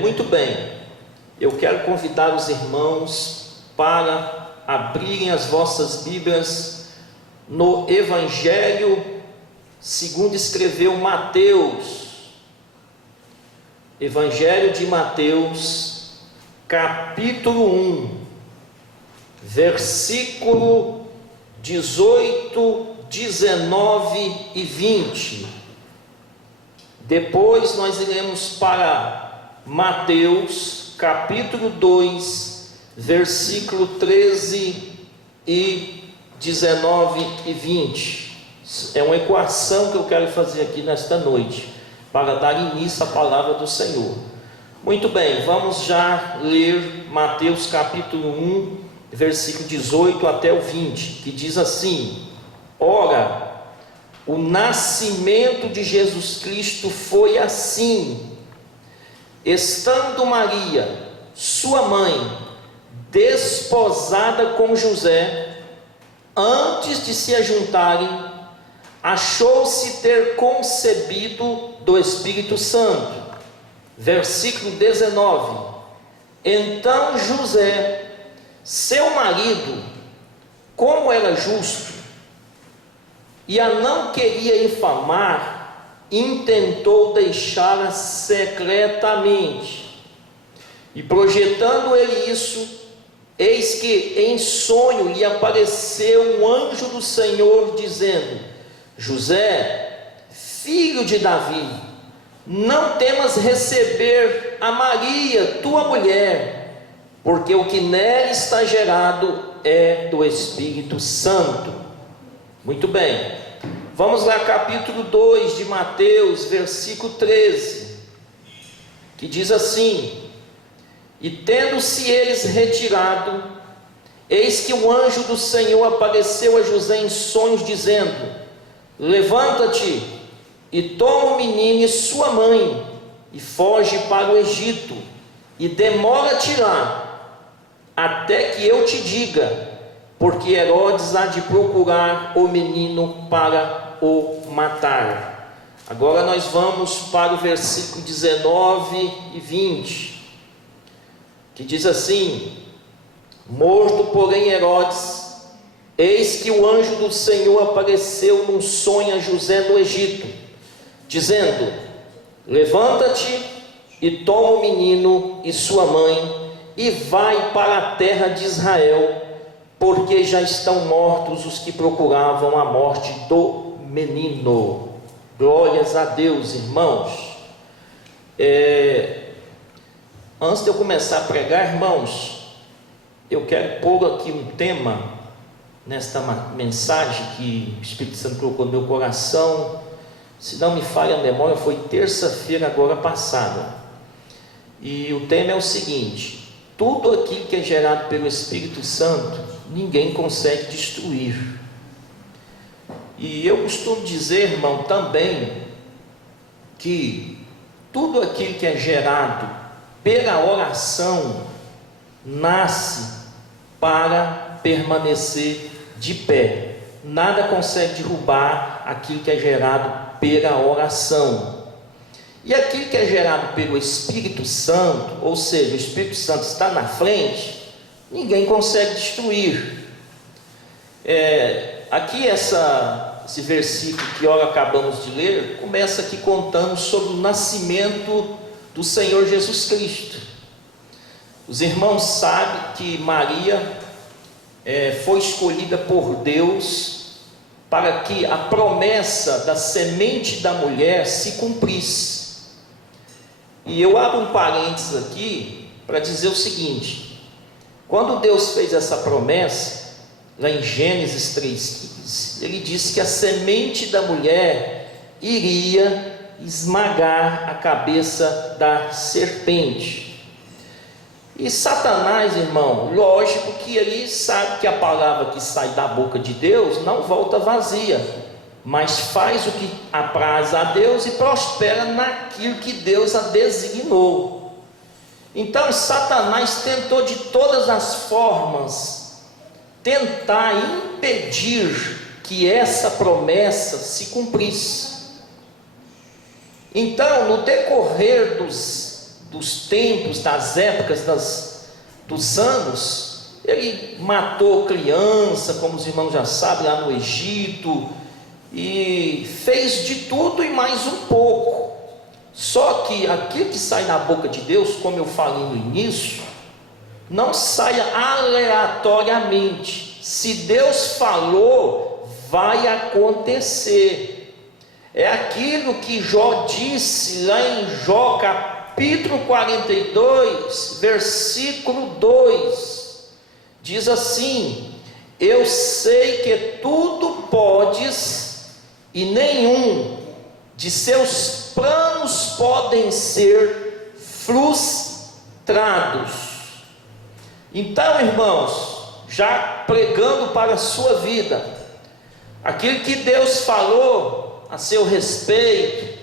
Muito bem, eu quero convidar os irmãos para abrirem as vossas Bíblias no Evangelho segundo escreveu Mateus. Evangelho de Mateus, capítulo 1, versículo 18, 19 e 20. Depois nós iremos para Mateus, capítulo 2, versículo 13 e 19 e 20. É uma equação que eu quero fazer aqui nesta noite, para dar início à palavra do Senhor. Muito bem, vamos já ler Mateus capítulo 1, versículo 18 até o 20, que diz assim: Ora, o nascimento de Jesus Cristo foi assim: estando Maria, sua mãe, desposada com José, antes de se ajuntarem, achou-se ter concebido do Espírito Santo. Versículo 19: Então José, seu marido, como era justo e a não queria infamar, intentou deixá-la secretamente. E projetando ele isso, eis que em sonho lhe apareceu um anjo do Senhor, dizendo: José, filho de Davi, não temas receber a Maria, tua mulher, porque o que nela está gerado é do Espírito Santo. Muito bem, vamos lá, capítulo 2 de Mateus, versículo 13, que diz assim: E tendo-se eles retirado, eis que um anjo do Senhor apareceu a José em sonhos, dizendo: Levanta-te e toma o menino e sua mãe, e foge para o Egito, e demora-te lá, até que eu te diga, porque Herodes há de procurar o menino para o matar. Agora nós vamos para o versículo 19 e 20, que diz assim: Morto, porém, Herodes, eis que o anjo do Senhor apareceu num sonho a José no Egito, dizendo: Levanta-te e toma o menino e sua mãe, e vai para a terra de Israel, porque já estão mortos os que procuravam a morte do menino. Glórias a Deus, irmãos. Antes de eu começar a pregar, irmãos, eu quero pôr aqui um tema nesta mensagem que o Espírito Santo colocou no meu coração. Se não me falha a memória, foi terça-feira agora passada, e o tema é o seguinte: tudo aquilo que é gerado pelo Espírito Santo, ninguém consegue destruir. E eu costumo dizer, irmão, também, que tudo aquilo que é gerado pela oração, nasce para permanecer de pé. Nada consegue derrubar aquilo que é gerado pela oração. E aquilo que é gerado pelo Espírito Santo, ou seja, o Espírito Santo está na frente, ninguém consegue destruir. Aqui esse versículo que ora acabamos de ler, começa aqui contando sobre o nascimento do Senhor Jesus Cristo. Os irmãos sabem que Maria foi escolhida por Deus para que a promessa da semente da mulher se cumprisse. E eu abro um parênteses aqui para dizer o seguinte: quando Deus fez essa promessa, lá em Gênesis 3,15, ele disse que a semente da mulher iria esmagar a cabeça da serpente. E Satanás, irmão, lógico que ele sabe que a palavra que sai da boca de Deus não volta vazia, mas faz o que apraz a Deus e prospera naquilo que Deus a designou. Então Satanás tentou de todas as formas tentar impedir que essa promessa se cumprisse. Então, no decorrer dos dos tempos, das épocas, dos anos, ele matou criança, como os irmãos já sabem, lá no Egito, e fez de tudo e mais um pouco. Só que aquilo que sai da boca de Deus, como eu falei no início, não saia aleatoriamente. Se Deus falou, vai acontecer. É aquilo que Jó disse lá em Jó capítulo 42, versículo 2. Diz assim: eu sei que tudo podes, e nenhum de seus planos podem ser frustrados. Então, irmãos, já pregando para a sua vida, aquilo que Deus falou a seu respeito,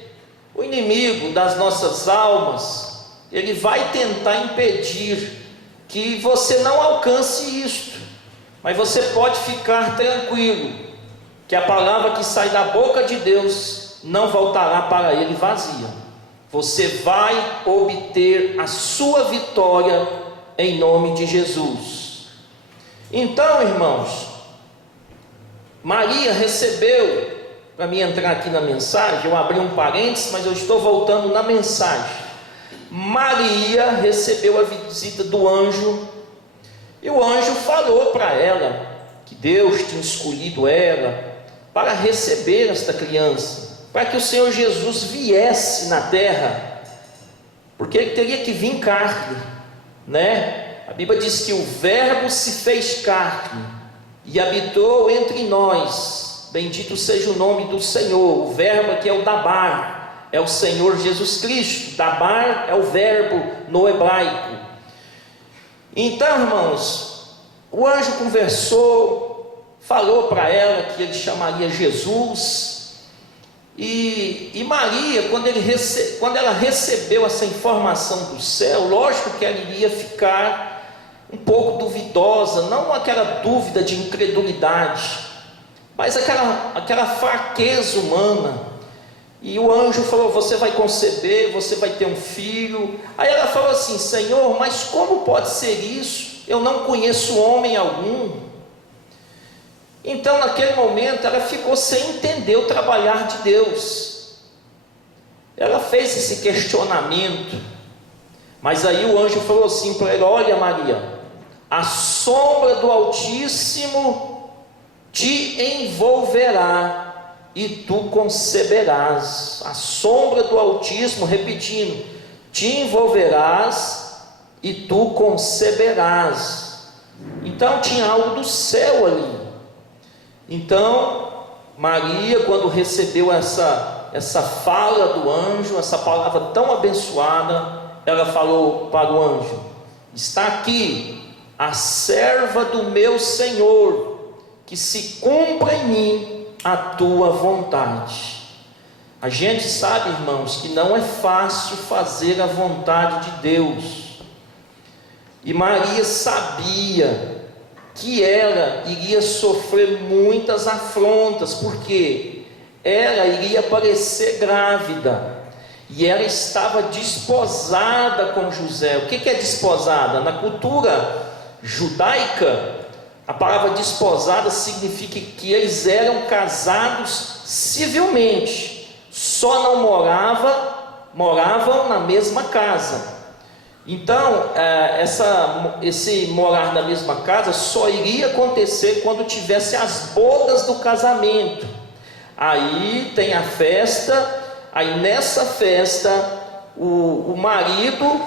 o inimigo das nossas almas, ele vai tentar impedir que você não alcance isto, mas você pode ficar tranquilo, que a palavra que sai da boca de Deus não voltará para ele vazia. Você vai obter a sua vitória em nome de Jesus. Então, irmãos, Maria recebeu, para mim entrar aqui na mensagem, eu abri um parênteses, mas eu estou voltando na mensagem. Maria recebeu a visita do anjo, e o anjo falou para ela que Deus tinha escolhido ela para receber esta criança, para que o Senhor Jesus viesse na terra, porque ele teria que vir em carne, né? A Bíblia diz que o Verbo se fez carne e habitou entre nós. Bendito seja o nome do Senhor. O Verbo aqui é o Dabar, é o Senhor Jesus Cristo. Dabar é o verbo no hebraico. Então, irmãos, o anjo conversou, falou para ela que ele chamaria Jesus. E Maria, quando ela recebeu essa informação do céu, lógico que ela iria ficar um pouco duvidosa, não aquela dúvida de incredulidade, mas aquela fraqueza humana. E o anjo falou: você vai conceber, você vai ter um filho. Aí ela falou assim: Senhor, mas como pode ser isso? Eu não conheço homem algum. Então, naquele momento, ela ficou sem entender o trabalhar de Deus. Ela fez esse questionamento. Mas aí o anjo falou assim para ela: olha, Maria, a sombra do Altíssimo te envolverá e tu conceberás. A sombra do Altíssimo, repetindo, te envolverás e tu conceberás. Então tinha algo do céu ali. Então, Maria, quando recebeu essa fala do anjo, essa palavra tão abençoada, ela falou para o anjo: está aqui a serva do meu Senhor, que se cumpra em mim a tua vontade. A gente sabe, irmãos, que não é fácil fazer a vontade de Deus, e Maria sabia que ela iria sofrer muitas afrontas, porque ela iria parecer grávida, e ela estava desposada com José. O que é desposada? Na cultura judaica, a palavra desposada significa que eles eram casados civilmente, só não moravam na mesma casa. Então, esse morar na mesma casa só iria acontecer quando tivesse as bodas do casamento. Aí tem a festa, aí nessa festa o marido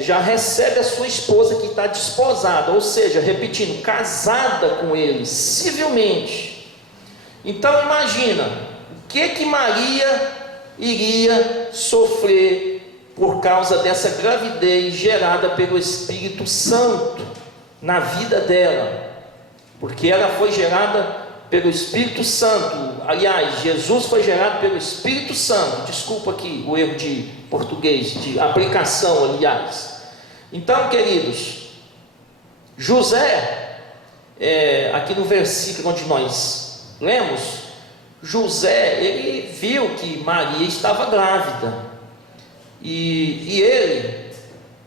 já recebe a sua esposa que está desposada, ou seja, repetindo, casada com ele, civilmente. Então imagina, o que Maria iria sofrer por causa dessa gravidez gerada pelo Espírito Santo na vida dela, porque ela foi gerada pelo Espírito Santo. Aliás, Jesus foi gerado pelo Espírito Santo. Desculpa aqui o erro de português, de aplicação, aliás. Então, queridos, José, aqui no versículo onde nós lemos, José, ele viu que Maria estava grávida. E ele,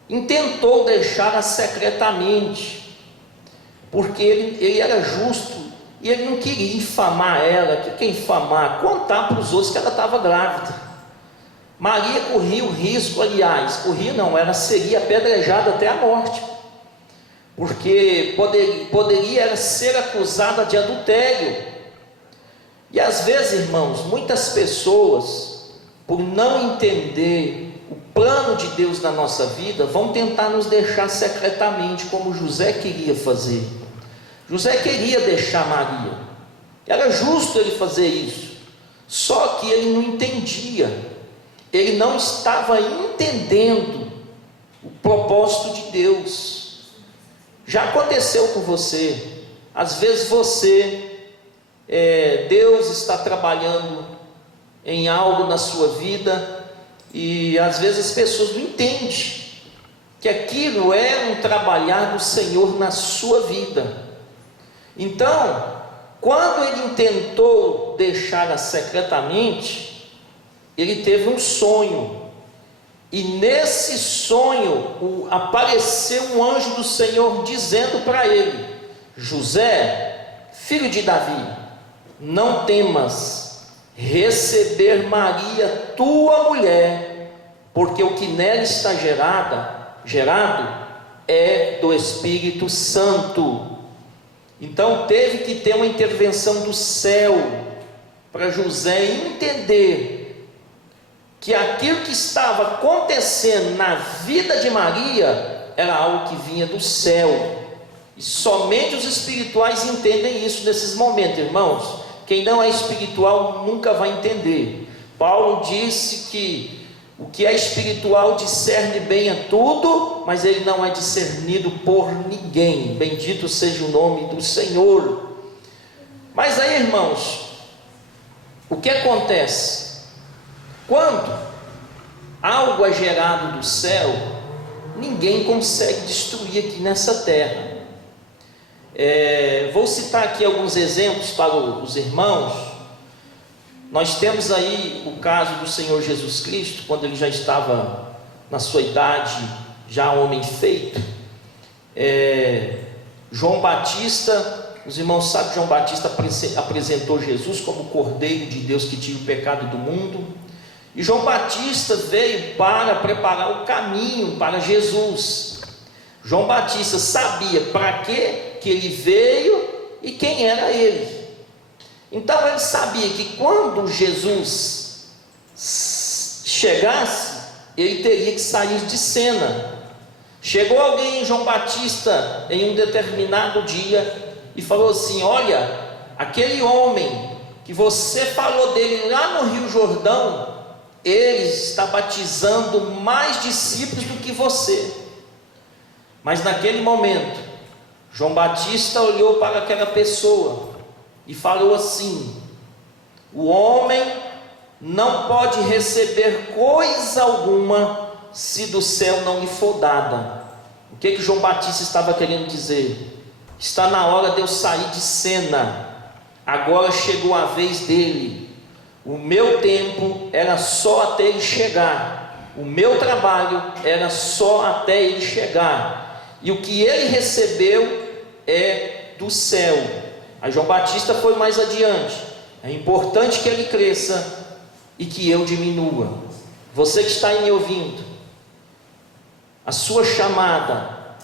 intentou deixá-la secretamente, porque ele era justo e ele não queria infamar ela. O que é infamar? Contar para os outros que ela estava grávida. Maria corria o risco, aliás, ela seria apedrejada até a morte, porque poderia ser acusada de adultério. E às vezes, irmãos, muitas pessoas, por não entender o plano de Deus na nossa vida, vão tentar nos deixar secretamente, como José queria fazer. José queria deixar Maria, era justo ele fazer isso, só que ele não entendia, ele não estava entendendo o propósito de Deus. Já aconteceu com você, às vezes Deus está trabalhando em algo na sua vida, e às vezes as pessoas não entendem que aquilo é um trabalhar do Senhor na sua vida. Então, quando ele tentou deixá-la secretamente, ele teve um sonho, e nesse sonho apareceu um anjo do Senhor dizendo para ele: José, filho de Davi, não temas receber Maria, tua mulher, porque o que nela está gerado é do Espírito Santo. Então teve que ter uma intervenção do céu para José entender que aquilo que estava acontecendo na vida de Maria era algo que vinha do céu. E somente os espirituais entendem isso nesses momentos, irmãos. Quem não é espiritual nunca vai entender. Paulo disse que o que é espiritual discerne bem a tudo, mas ele não é discernido por ninguém. Bendito seja o nome do Senhor. Mas aí, irmãos, o que acontece? Quando algo é gerado do céu, ninguém consegue destruir aqui nessa terra. Vou citar aqui alguns exemplos para os irmãos. Nós temos aí o caso do Senhor Jesus Cristo, quando ele já estava na sua idade, já homem feito. João Batista, os irmãos sabem que João Batista apresentou Jesus como o Cordeiro de Deus que tira o pecado do mundo. E João Batista veio para preparar o caminho para Jesus. João Batista sabia para que ele veio e quem era ele. Então ele sabia que quando Jesus chegasse, ele teria que sair de cena. Chegou alguém em João Batista em um determinado dia e falou assim: olha, aquele homem que você falou dele lá no Rio Jordão, ele está batizando mais discípulos do que você. Mas naquele momento, João Batista olhou para aquela pessoa e falou assim: o homem não pode receber coisa alguma se do céu não lhe for dada. O que João Batista estava querendo dizer? Está na hora de eu sair de cena, agora chegou a vez dele. O meu tempo era só até ele chegar, o meu trabalho era só até ele chegar, e o que ele recebeu é do céu. Aí João Batista foi mais adiante: é importante que ele cresça e que eu diminua. Você que está aí me ouvindo, a sua chamada,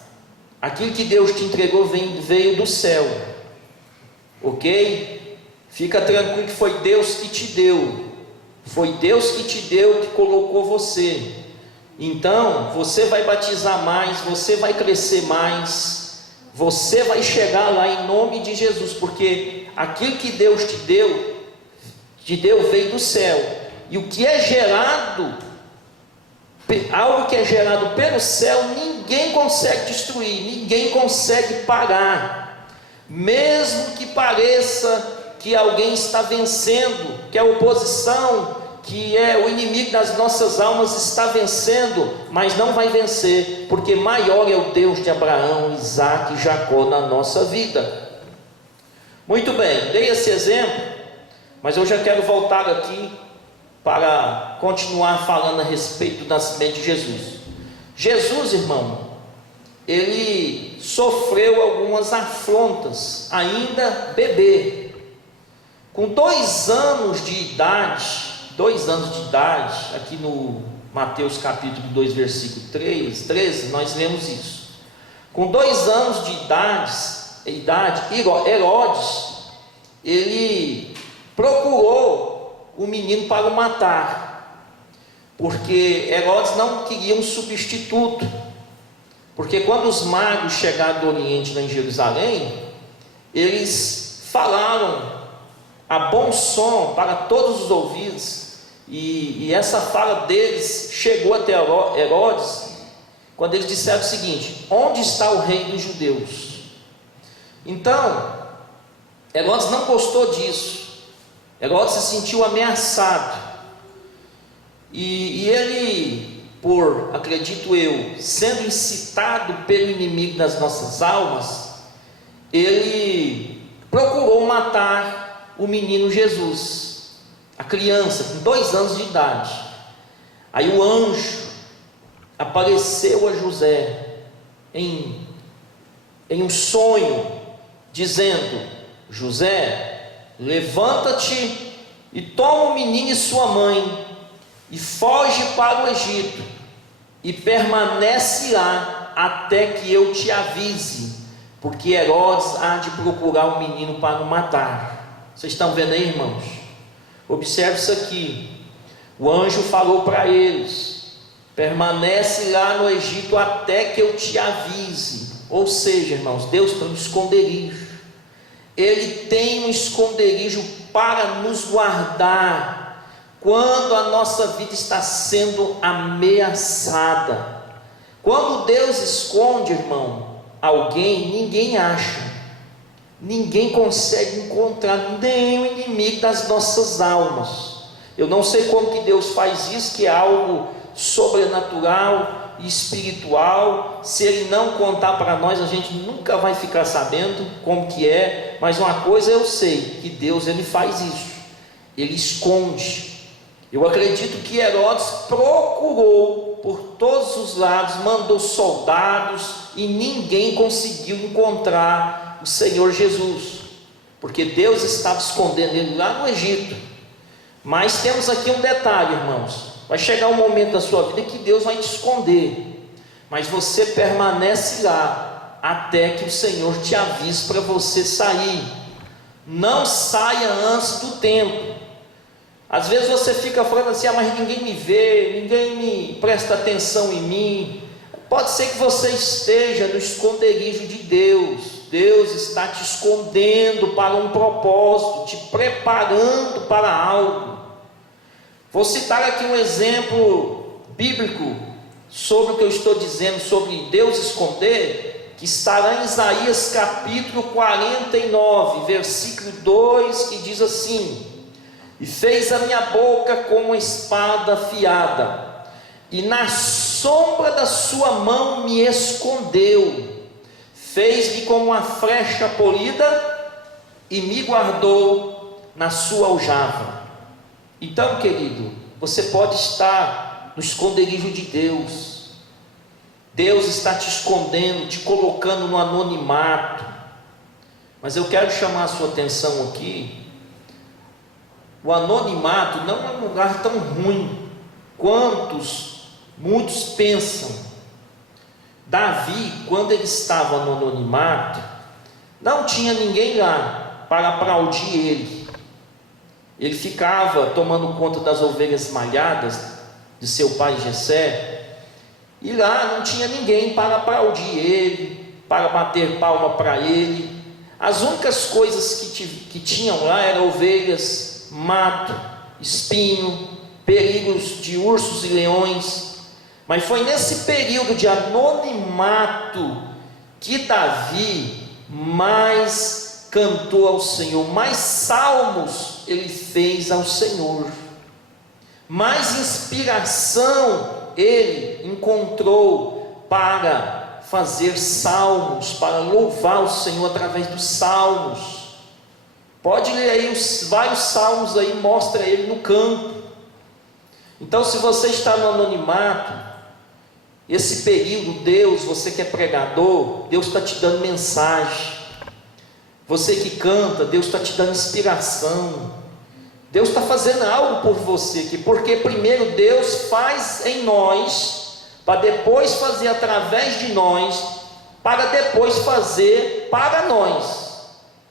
aquilo que Deus te entregou veio do céu, ok? Fica tranquilo que foi Deus que te deu, foi Deus que te deu, que colocou você. Então você vai batizar mais, você vai crescer mais, você vai chegar lá em nome de Jesus, porque aquilo que Deus te deu veio do céu. E o que é gerado, algo que é gerado pelo céu, ninguém consegue destruir, ninguém consegue parar. Mesmo que pareça que alguém está vencendo, que a oposição, que é o inimigo das nossas almas está vencendo, mas não vai vencer, porque maior é o Deus de Abraão, Isaque e Jacó na nossa vida. Muito bem, dei esse exemplo, mas eu já quero voltar aqui para continuar falando a respeito do nascimento de Jesus. Jesus, irmão, ele sofreu algumas afrontas, ainda bebê. Com 2 anos de idade, aqui no Mateus capítulo 2, versículo 13, nós lemos isso. Com 2 anos de idade, Herodes, ele procurou o menino para o matar, porque Herodes não queria um substituto, porque quando os magos chegaram do Oriente lá em Jerusalém, eles falaram a bom som para todos os ouvidos, e essa fala deles chegou até Herodes, quando eles disseram o seguinte: onde está o rei dos judeus? Então, Herodes não gostou disso. Herodes se sentiu ameaçado, e ele, acredito eu, sendo incitado pelo inimigo das nossas almas, ele procurou matar o menino Jesus, a criança com 2 anos de idade. Aí o anjo apareceu a José em um sonho, dizendo: José, levanta-te e toma o menino e sua mãe e foge para o Egito e permanece lá até que eu te avise, porque Herodes há de procurar o menino para o matar. Vocês estão vendo aí, irmãos? Observe isso aqui. O anjo falou para eles: permanece lá no Egito até que eu te avise. Ou seja, irmãos, Deus tem um esconderijo. Ele tem um esconderijo para nos guardar quando a nossa vida está sendo ameaçada. Quando Deus esconde, irmão, alguém, ninguém acha, ninguém consegue encontrar, nem o inimigo das nossas almas. Eu não sei como que Deus faz isso, que é algo sobrenatural e espiritual. Se Ele não contar para nós, a gente nunca vai ficar sabendo como que é. Mas uma coisa eu sei, que Deus, Ele faz isso, Ele esconde. Eu acredito que Herodes procurou por todos os lados, mandou soldados, e ninguém conseguiu encontrar o Senhor Jesus, porque Deus estava escondendo ele lá no Egito. Mas temos aqui um detalhe, irmãos: vai chegar um momento da sua vida que Deus vai te esconder, mas você permanece lá até que o Senhor te avise para você sair. Não saia antes do tempo. Às vezes você fica falando assim: mas ninguém me vê, ninguém me presta atenção em mim. Pode ser que você esteja no esconderijo de Deus. Deus está te escondendo para um propósito, te preparando para algo. Vou citar aqui um exemplo bíblico sobre o que eu estou dizendo, sobre Deus esconder, que estará em Isaías capítulo 49, versículo 2, que diz assim: e fez a minha boca como uma espada afiada, e na sombra da sua mão me escondeu, fez-me como uma flecha polida, e me guardou na sua aljava. Então, querido, você pode estar no esconderijo de Deus. Deus está te escondendo, te colocando no anonimato. Mas eu quero chamar a sua atenção aqui: o anonimato não é um lugar tão ruim quanto muitos pensam. Davi, quando ele estava no anonimato, não tinha ninguém lá para aplaudir ele. Ele ficava tomando conta das ovelhas malhadas de seu pai Jessé, e lá não tinha ninguém para aplaudir ele, para bater palma para ele. As únicas coisas que tinham lá eram ovelhas, mato, espinho, perigos de ursos e leões. Mas foi nesse período de anonimato que Davi mais cantou ao Senhor, mais salmos ele fez ao Senhor, mais inspiração ele encontrou para fazer salmos, para louvar o Senhor através dos salmos. Pode ler aí os vários salmos aí, mostra ele no campo. Então, se você está no anonimato, esse período, Deus, você que é pregador, Deus está te dando mensagem. Você que canta, Deus está te dando inspiração. Deus está fazendo algo por você aqui, porque primeiro Deus faz em nós, para depois fazer através de nós, para depois fazer para nós.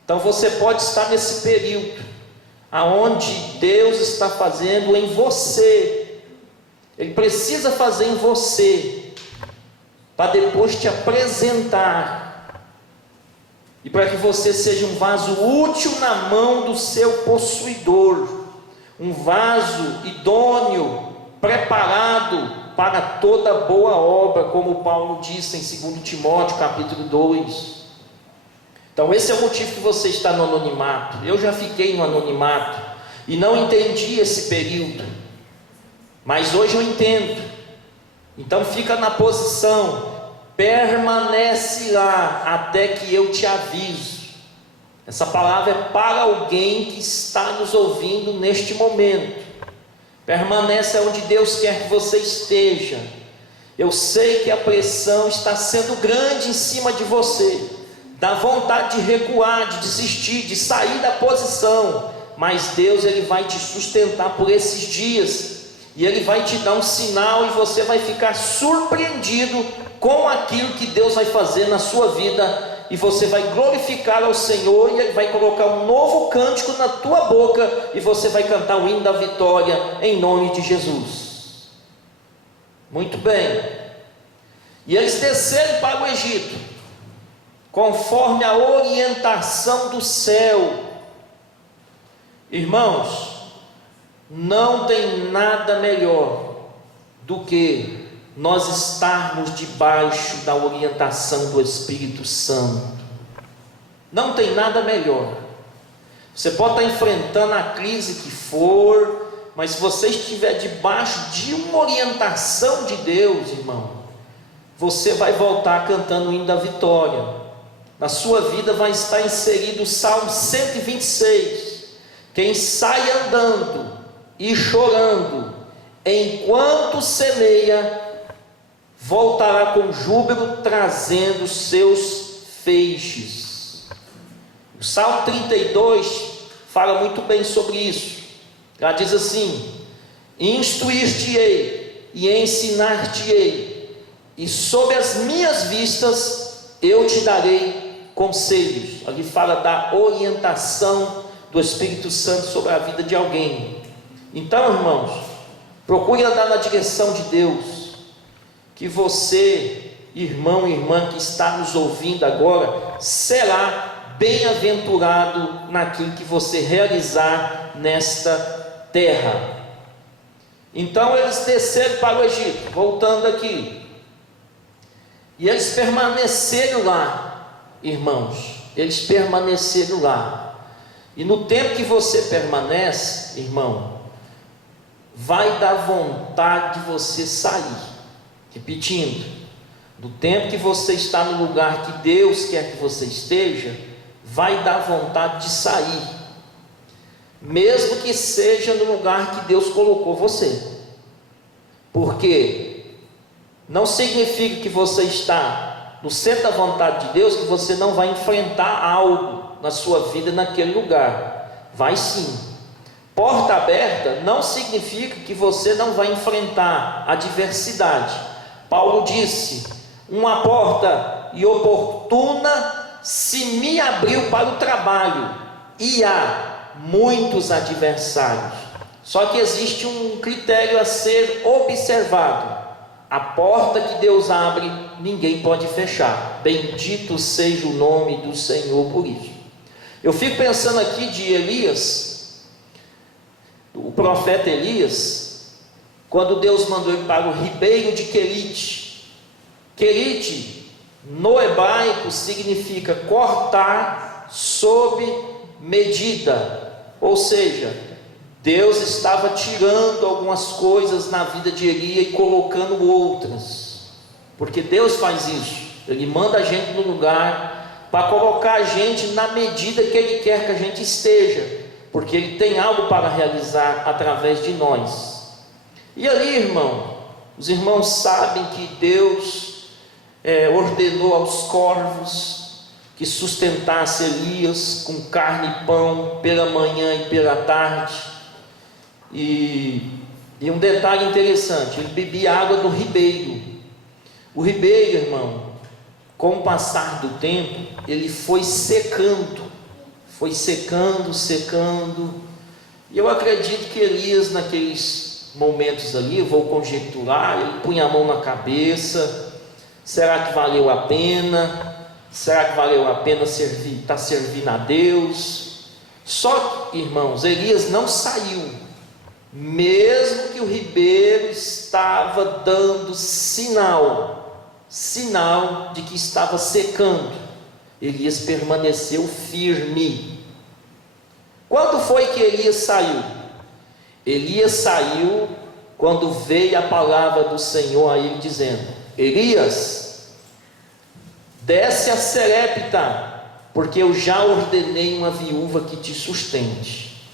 Então você pode estar nesse período, aonde Deus está fazendo em você. Ele precisa fazer em você, para depois te apresentar, e para que você seja um vaso útil na mão do seu possuidor, um vaso idôneo, preparado para toda boa obra, como Paulo disse em 2 Timóteo capítulo 2. Então esse é o motivo que você está no anonimato. Eu já fiquei no anonimato e não entendi esse período, mas hoje eu entendo. Então fica na posição, permanece lá até que eu te aviso. Essa palavra é para alguém que está nos ouvindo neste momento. Permanece onde Deus quer que você esteja. Eu sei que a pressão está sendo grande em cima de você, dá vontade de recuar, de desistir, de sair da posição, mas Deus, Ele vai te sustentar por esses dias, e Ele vai te dar um sinal, e você vai ficar surpreendido com aquilo que Deus vai fazer na sua vida, e você vai glorificar ao Senhor, e Ele vai colocar um novo cântico na tua boca, e você vai cantar o hino da vitória, em nome de Jesus. Muito bem. E eles desceram para o Egito, conforme a orientação do céu. Irmãos, não tem nada melhor do que nós estarmos debaixo da orientação do Espírito Santo. Não tem nada melhor. Você pode estar enfrentando a crise que for, mas se você estiver debaixo de uma orientação de Deus, irmão, você vai voltar cantando o hino da vitória. Na sua vida vai estar inserido o Salmo 126. Quem sai andando e chorando, enquanto semeia, voltará com júbilo, trazendo seus feixes. O Salmo 32 fala muito bem sobre isso. Ela diz assim: instruir-te-ei e ensinar-te-ei, e sob as minhas vistas eu te darei conselhos. Ali fala da orientação do Espírito Santo sobre a vida de alguém. Então, irmãos, procure andar na direção de Deus, que você, irmão e irmã que está nos ouvindo agora, será bem-aventurado naquilo que você realizar nesta terra. Então eles desceram para o Egito, voltando aqui, e eles permaneceram lá, irmãos, eles permaneceram lá. E no tempo que você permanece, irmão, vai dar vontade de você sair. Repetindo, no tempo que você está no lugar que Deus quer que você esteja, vai dar vontade de sair, mesmo que seja no lugar que Deus colocou você. Porque não significa que você está no centro da vontade de Deus, que você não vai enfrentar algo na sua vida naquele lugar. Vai sim. Porta aberta não significa que você não vai enfrentar adversidade. Paulo disse: uma porta e oportuna se me abriu para o trabalho, e há muitos adversários. Só que existe um critério a ser observado: a porta que Deus abre, ninguém pode fechar. Bendito seja o nome do Senhor por isso. Eu fico pensando aqui de Elias, o profeta Elias, quando Deus mandou ele para o ribeiro de Querite. Querite, no hebraico, significa cortar sob medida, ou seja, Deus estava tirando algumas coisas na vida de Elias e colocando outras, porque Deus faz isso. Ele manda a gente no lugar para colocar a gente na medida que Ele quer que a gente esteja, porque Ele tem algo para realizar através de nós. E ali, irmão, Os irmãos sabem que Deus ordenou aos corvos que sustentasse Elias com carne e pão pela manhã e pela tarde. E um detalhe interessante, ele bebia água do ribeiro. O ribeiro, irmão, com o passar do tempo, ele foi secando, secando. E eu acredito que Elias, naqueles momentos ali, eu vou conjecturar, ele punha a mão na cabeça. Será que valeu a pena? Será que valeu a pena estar servindo a Deus? Só que, irmãos, Elias não saiu, mesmo que o ribeiro estava dando sinal de que estava secando. Elias permaneceu firme. Quando foi que Elias saiu? Elias saiu quando veio a palavra do Senhor a ele dizendo: Elias, desce a Serepta, porque eu já ordenei uma viúva que te sustente.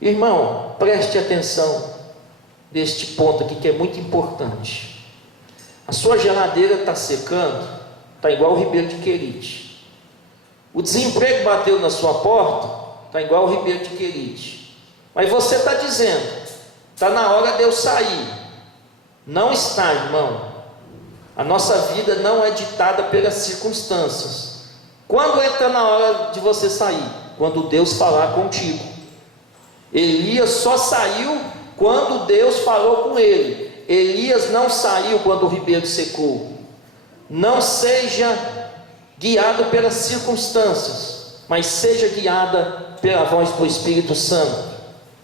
Irmão, preste atenção neste ponto aqui que é muito importante. A sua geladeira está secando, está igual o ribeiro de Querite. O desemprego bateu na sua porta, está igual o ribeiro de Querite. Mas você está dizendo, está na hora de eu sair. Não está, irmão. A nossa vida não é ditada pelas circunstâncias. Quando está na hora de você sair? Quando Deus falar contigo. Elias só saiu quando Deus falou com ele. Elias não saiu quando o ribeiro secou. Não seja guiado pelas circunstâncias, mas seja guiada pela voz do Espírito Santo.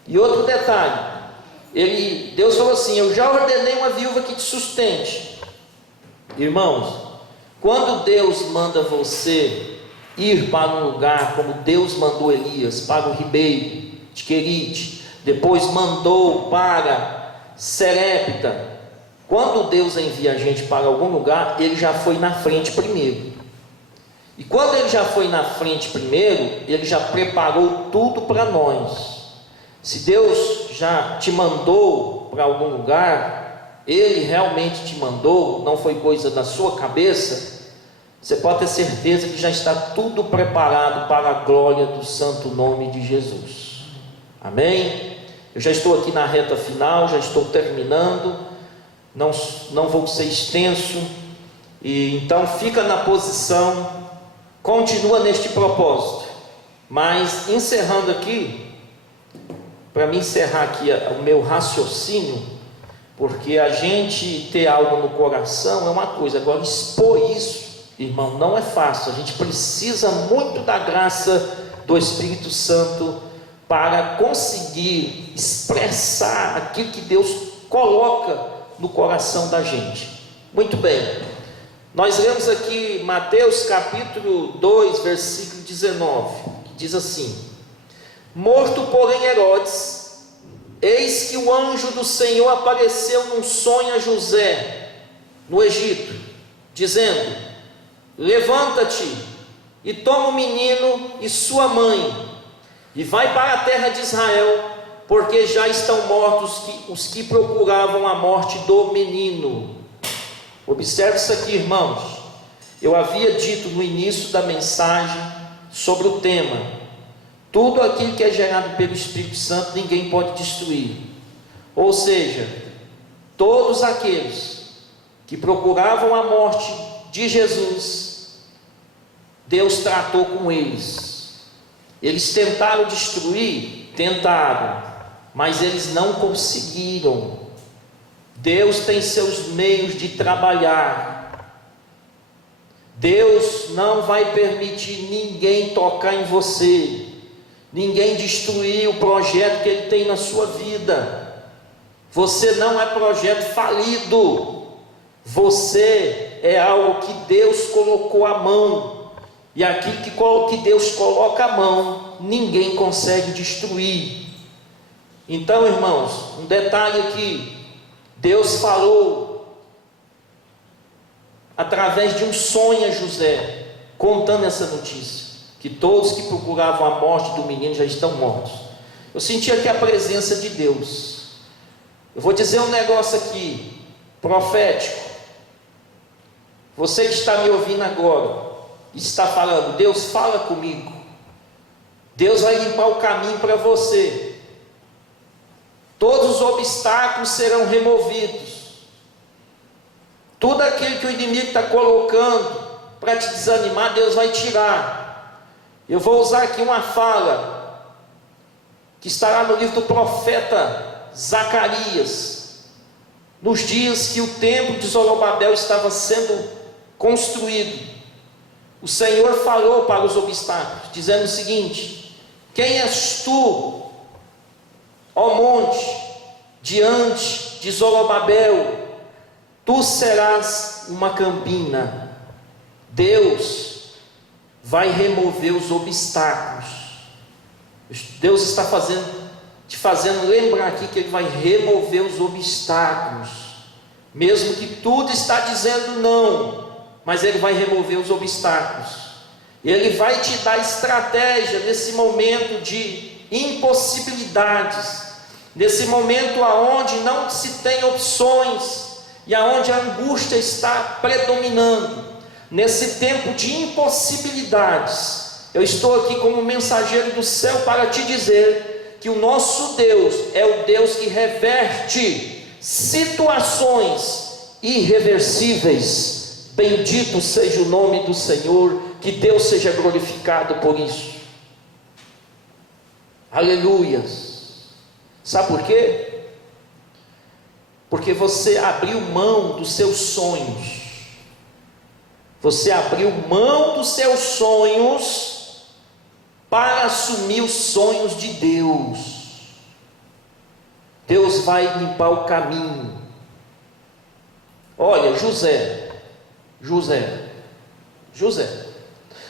E outro detalhe, Deus falou assim: eu já ordenei uma viúva que te sustente. Irmãos, quando Deus manda você ir para um lugar, como Deus mandou Elias para o ribeiro de Querite, depois mandou para Serepta, quando Deus envia a gente para algum lugar, Ele já foi na frente primeiro. E quando Ele já foi na frente primeiro, Ele já preparou tudo para nós. Se Deus já te mandou para algum lugar, Ele realmente te mandou, não foi coisa da sua cabeça, você pode ter certeza que já está tudo preparado para a glória do santo nome de Jesus. Amém? Eu já estou aqui na reta final, já estou terminando, não vou ser extenso, e então fica na posição, continua neste propósito. Mas encerrando aqui, para mim encerrar aqui o meu raciocínio, porque a gente ter algo no coração é uma coisa, agora expor isso, irmão, não é fácil. A gente precisa muito da graça do Espírito Santo para conseguir expressar aquilo que Deus coloca no coração da gente. Muito bem, nós lemos aqui Mateus capítulo 2, versículo 19, que diz assim: morto porém Herodes, eis que o anjo do Senhor apareceu num sonho a José no Egito, dizendo: levanta-te e toma o menino e sua mãe, e vai para a terra de Israel, porque já estão mortos os que procuravam a morte do menino. Observe isso aqui, irmãos. Eu havia dito no início da mensagem sobre o tema: tudo aquilo que é gerado pelo Espírito Santo ninguém pode destruir. Ou seja, todos aqueles que procuravam a morte de Jesus, Deus tratou com eles. Eles tentaram destruir, mas eles não conseguiram. Deus tem seus meios de trabalhar. Deus não vai permitir ninguém tocar em você, ninguém destruir o projeto que Ele tem na sua vida. Você não é projeto falido, você é algo que Deus colocou a mão, e aquilo que Deus coloca a mão, ninguém consegue destruir. Então, irmãos, um detalhe aqui: Deus falou através de um sonho a José, contando essa notícia, que todos que procuravam a morte do menino já estão mortos. Eu senti aqui a presença de Deus. Eu vou dizer um negócio aqui, profético. Você que está me ouvindo agora, está falando: Deus, fala comigo. Deus vai limpar o caminho para você. Todos os obstáculos serão removidos. Tudo aquilo que o inimigo está colocando para te desanimar, Deus vai tirar. Eu vou usar aqui uma fala que estará no livro do profeta Zacarias, nos dias que o templo de Zorobabel estava sendo construído. O Senhor falou para os obstáculos, dizendo o seguinte: quem és tu, ó monte, diante de Zorobabel? Tu serás uma campina. Deus vai remover os obstáculos. Deus está te fazendo lembrar aqui que Ele vai remover os obstáculos, mesmo que tudo está dizendo não, mas Ele vai remover os obstáculos. Ele vai te dar estratégia nesse momento de impossibilidades, nesse momento aonde não se tem opções e aonde a angústia está predominando. Nesse tempo de impossibilidades, eu estou aqui como mensageiro do céu para te dizer que o nosso Deus é o Deus que reverte situações irreversíveis. Bendito seja o nome do Senhor, que Deus seja glorificado por isso. Aleluias. Sabe por quê? Porque você abriu mão dos seus sonhos. Você abriu mão dos seus sonhos para assumir os sonhos de Deus. Deus vai limpar o caminho. Olha, José,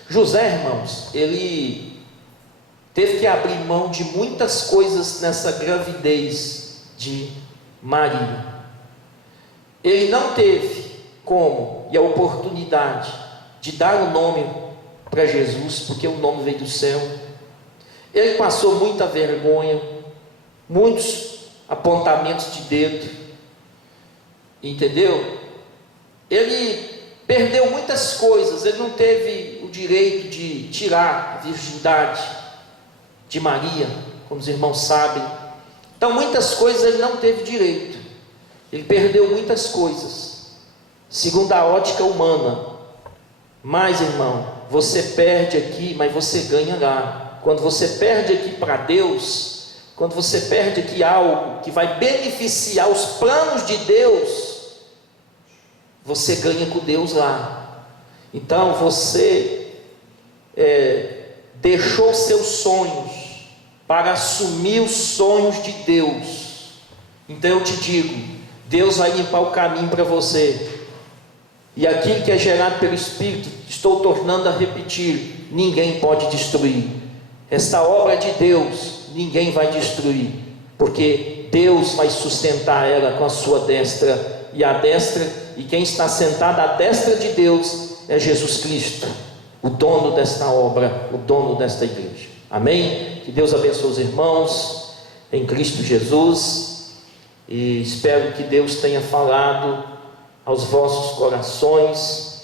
irmãos, ele teve que abrir mão de muitas coisas nessa gravidez de Maria. Ele não teve como e a oportunidade de dar o nome para Jesus, porque o nome veio do céu. Ele passou muita vergonha, muitos apontamentos de dedo, entendeu? Ele perdeu muitas coisas. Ele não teve o direito de tirar a virgindade de Maria, como os irmãos sabem. Então muitas coisas ele não teve direito. Ele perdeu muitas coisas segundo a ótica humana. Mas, irmão, você perde aqui, mas você ganha lá. Quando você perde aqui para Deus, quando você perde aqui algo que vai beneficiar os planos de Deus, você ganha com Deus lá. Então você deixou seus sonhos para assumir os sonhos de Deus. Então eu te digo, Deus vai limpar o caminho para você. E aquilo que é gerado pelo Espírito, estou tornando a repetir, ninguém pode destruir. Esta obra de Deus, ninguém vai destruir, porque Deus vai sustentar ela com a sua destra. E quem está sentado à destra de Deus é Jesus Cristo, o dono desta obra, o dono desta igreja. Amém? Que Deus abençoe os irmãos em Cristo Jesus, e espero que Deus tenha falado aos vossos corações,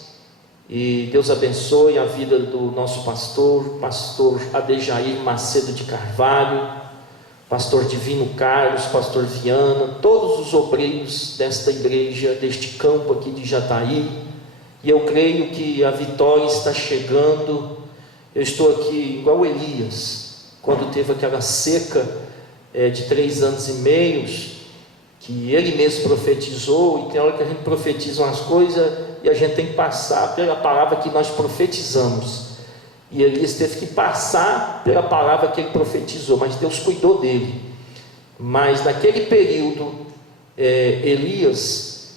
e Deus abençoe a vida do nosso pastor Adejair Macedo de Carvalho, pastor Divino Carlos, pastor Viana, todos os obreiros desta igreja, deste campo aqui de Jataí. E eu creio que a vitória está chegando. Eu estou aqui igual Elias, quando teve aquela seca de 3 anos e meio, que ele mesmo profetizou. E tem hora que a gente profetiza umas coisas e a gente tem que passar pela palavra que nós profetizamos. E Elias teve que passar pela palavra que ele profetizou, mas Deus cuidou dele. Mas naquele período, Elias,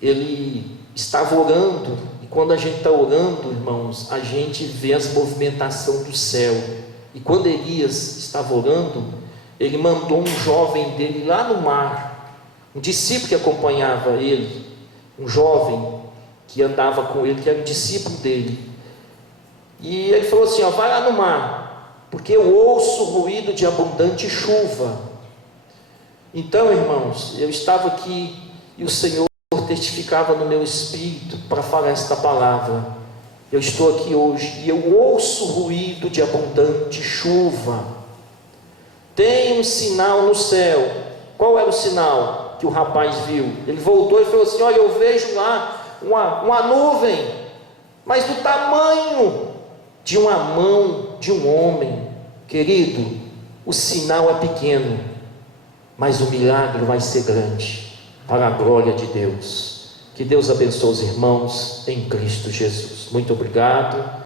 ele estava orando, e quando a gente está orando, irmãos, a gente vê as movimentações do céu. E quando Elias estava orando, ele mandou um jovem dele lá no mar, um discípulo que acompanhava ele, um jovem que andava com ele, que era um discípulo dele. E ele falou assim: vai lá no mar, porque eu ouço o ruído de abundante chuva. Então, irmãos, eu estava aqui e o Senhor testificava no meu espírito para falar esta palavra. Eu estou aqui hoje e eu ouço o ruído de abundante chuva. Tem um sinal no céu. Qual era o sinal que o rapaz viu? Ele voltou e falou assim: olha, eu vejo lá uma nuvem, mas do tamanho de uma mão de um homem. Querido, o sinal é pequeno, mas o milagre vai ser grande, para a glória de Deus. Que Deus abençoe os irmãos em Cristo Jesus. Muito obrigado.